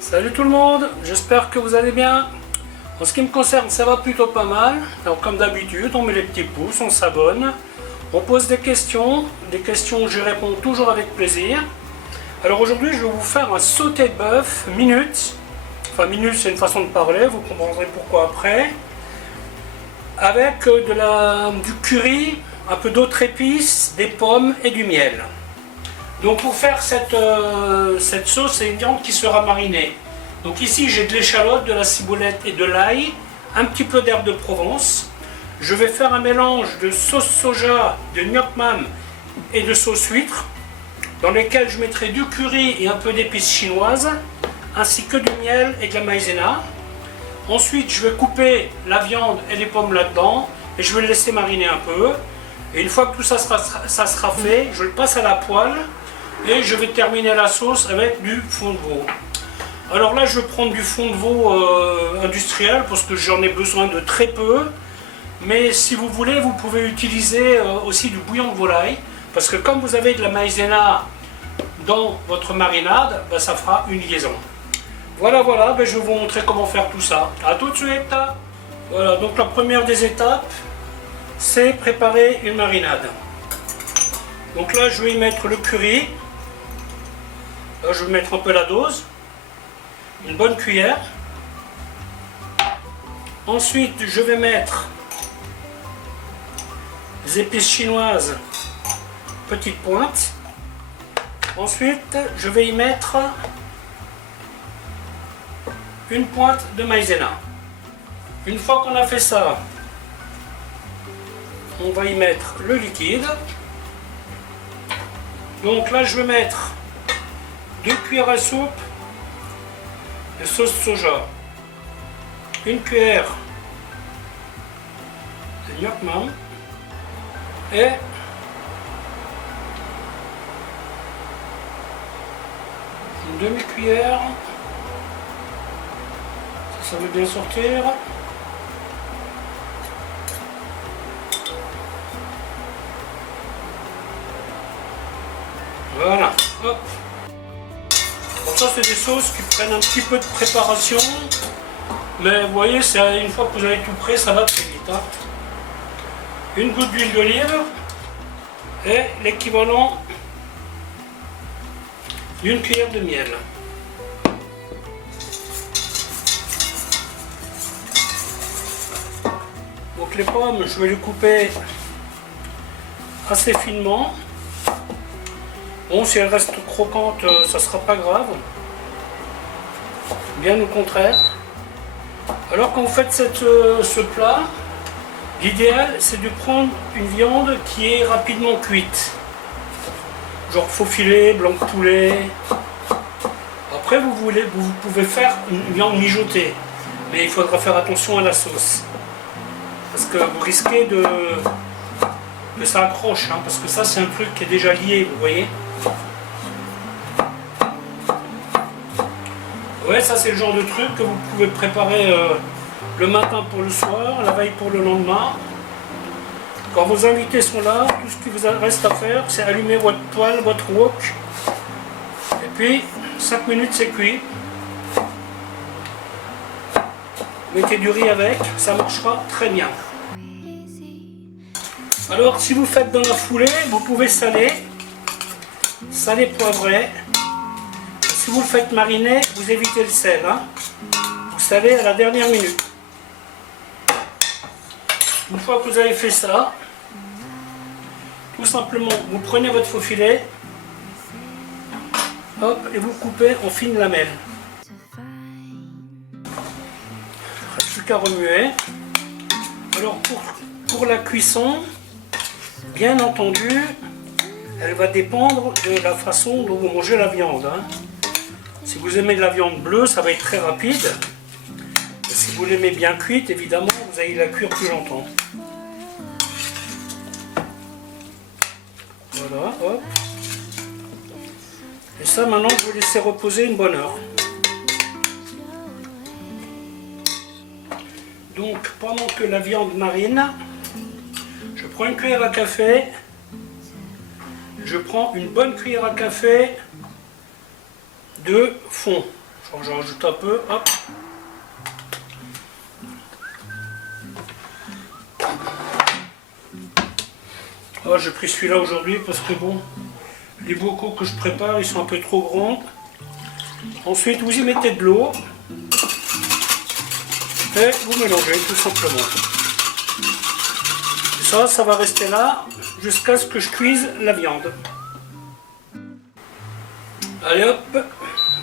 Salut tout le monde, j'espère que vous allez bien. En ce qui me concerne, ça va plutôt pas mal. Alors comme d'habitude, on met les petits pouces, on s'abonne, on pose des questions je réponds toujours avec plaisir. Alors aujourd'hui, je vais vous faire un sauté de bœuf minute. Enfin minute, c'est une façon de parler, vous comprendrez pourquoi après. Avec du curry, un peu d'autres épices, des pommes et du miel. Donc pour faire cette sauce, c'est une viande qui sera marinée. Donc ici j'ai de l'échalote, de la ciboulette et de l'ail, un petit peu d'herbe de Provence. Je vais faire un mélange de sauce soja, de gnoc mam et de sauce huître, dans lesquels je mettrai du curry et un peu d'épices chinoises, ainsi que du miel et de la maïzena. Ensuite je vais couper la viande et les pommes là-dedans, et je vais le laisser mariner un peu. Et une fois que tout ça sera fait, je le passe à la poêle. Et je vais terminer la sauce avec du fond de veau. Alors là, je vais prendre du fond de veau industriel parce que j'en ai besoin de très peu. Mais si vous voulez, vous pouvez utiliser aussi du bouillon de volaille. Parce que comme vous avez de la maïzena dans votre marinade, ben, ça fera une liaison. Voilà, ben, je vais vous montrer comment faire tout ça. A tout de suite. Voilà, donc la première des étapes, c'est préparer une marinade. Donc là, je vais y mettre le curry. Là, je vais mettre un peu la dose, une bonne cuillère. Ensuite, je vais mettre les épices chinoises, petite pointe. Ensuite, je vais y mettre une pointe de maïzena. Une fois qu'on a fait ça, on va y mettre le liquide. Donc là, je vais mettre 2 cuillères à soupe de sauce soja, une cuillère de gnoc mam et une demi-cuillère, ça veut bien sortir, voilà, hop. Bon, ça c'est des sauces qui prennent un petit peu de préparation, mais vous voyez, une fois que vous avez tout prêt, ça va très vite. Hein. Une goutte d'huile d'olive et l'équivalent d'une cuillère de miel. Donc les pommes, je vais les couper assez finement. Bon, si elles restent croquantes, ça ne sera pas grave. Bien au contraire. Alors quand vous faites ce plat, l'idéal c'est de prendre une viande qui est rapidement cuite. Genre faux filet, blanc de poulet. Après vous pouvez faire une viande mijotée. Mais il faudra faire attention à la sauce. Parce que vous risquez que ça accroche. Hein, parce que ça c'est un truc qui est déjà lié, vous voyez. Ouais, ça c'est le genre de truc que vous pouvez préparer le matin pour le soir, la veille pour le lendemain. Quand vos invités sont là, tout ce qui vous reste à faire, c'est allumer votre poêle, votre wok. Et puis, 5 minutes c'est cuit. Mettez du riz avec, ça marchera très bien. Alors, si vous faites dans la foulée, vous pouvez saler poivré. Si vous le faites mariner, vous évitez le sel. Hein. Vous salez à la dernière minute. Une fois que vous avez fait ça, tout simplement, vous prenez votre faux filet, hop, et vous coupez en fines lamelles. Il ne reste plus qu'à remuer. Alors pour la cuisson, bien entendu, elle va dépendre de la façon dont vous mangez la viande. Hein. Si vous aimez de la viande bleue, ça va être très rapide. Et si vous l'aimez bien cuite, évidemment, vous allez la cuire plus longtemps. Voilà, hop. Et ça, maintenant, je vais laisser reposer une bonne heure. Donc, pendant que la viande marine, je prends une cuillère à café. Je prends une bonne cuillère à café de fond. Alors j'en rajoute un peu, hop. Oh, j'ai pris celui-là aujourd'hui parce que bon, les bocaux que je prépare, ils sont un peu trop grands. Ensuite, vous y mettez de l'eau et vous mélangez tout simplement. Et ça va rester là jusqu'à ce que je cuise la viande. Allez hop,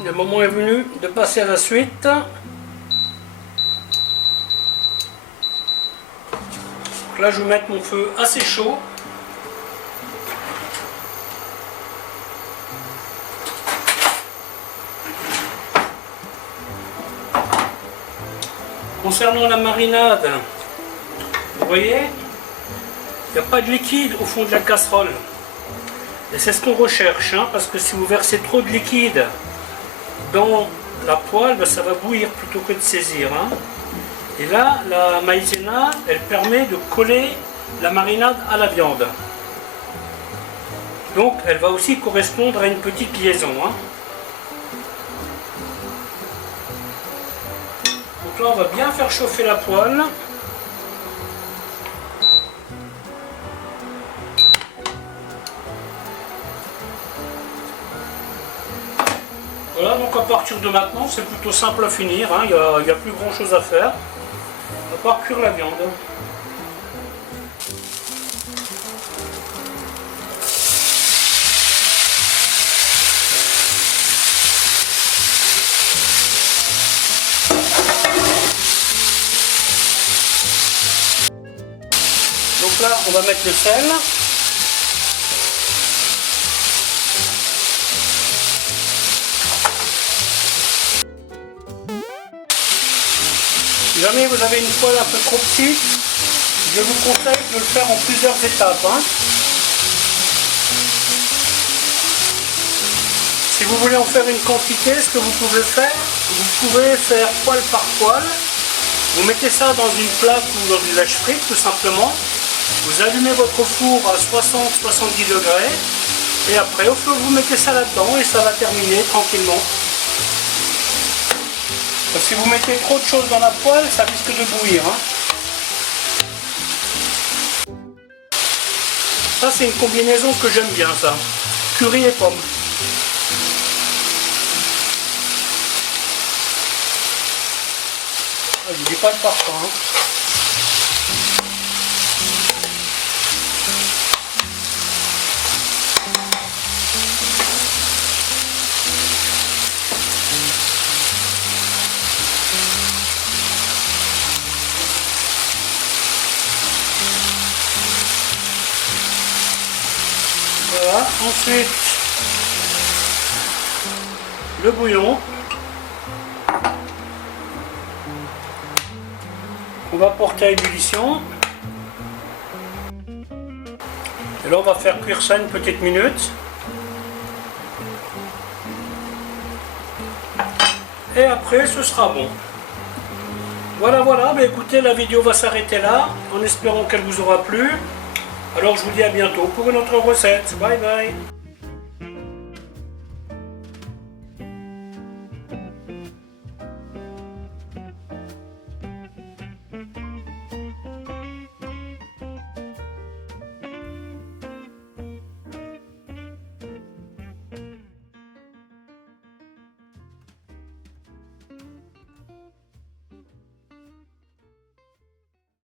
le moment est venu de passer à la suite. Donc là, je vais mettre mon feu assez chaud. Concernant la marinade, vous voyez, il n'y a pas de liquide au fond de la casserole. Et c'est ce qu'on recherche, hein, parce que si vous versez trop de liquide dans la poêle, ben, ça va bouillir plutôt que de saisir. Hein. Et là, la maïzena, elle permet de coller la marinade à la viande. Donc, elle va aussi correspondre à une petite liaison. Hein. Donc là, on va bien faire chauffer la poêle. Voilà, donc à partir de maintenant, c'est plutôt simple à finir, hein. Il n'y a plus grand chose à faire, à part cuire la viande. Donc là, on va mettre le sel. Si jamais vous avez une poêle un peu trop petite, je vous conseille de le faire en plusieurs étapes. Hein. Si vous voulez en faire une quantité, ce que vous pouvez faire poêle par poêle. Vous mettez ça dans une plaque ou dans une lèche frite tout simplement. Vous allumez votre four à 60-70 degrés et après au feu vous mettez ça là-dedans et ça va terminer tranquillement. Parce que si vous mettez trop de choses dans la poêle, ça risque de bouillir. Hein. Ça c'est une combinaison que j'aime bien ça. Curry et pommes. Je dis pas le parfum. Hein. Voilà, ensuite le bouillon. On va porter à ébullition. Et là on va faire cuire ça une petite minute. Et après ce sera bon. Voilà, mais écoutez, la vidéo va s'arrêter là, en espérant qu'elle vous aura plu. Alors je vous dis à bientôt pour une autre recette. Bye bye.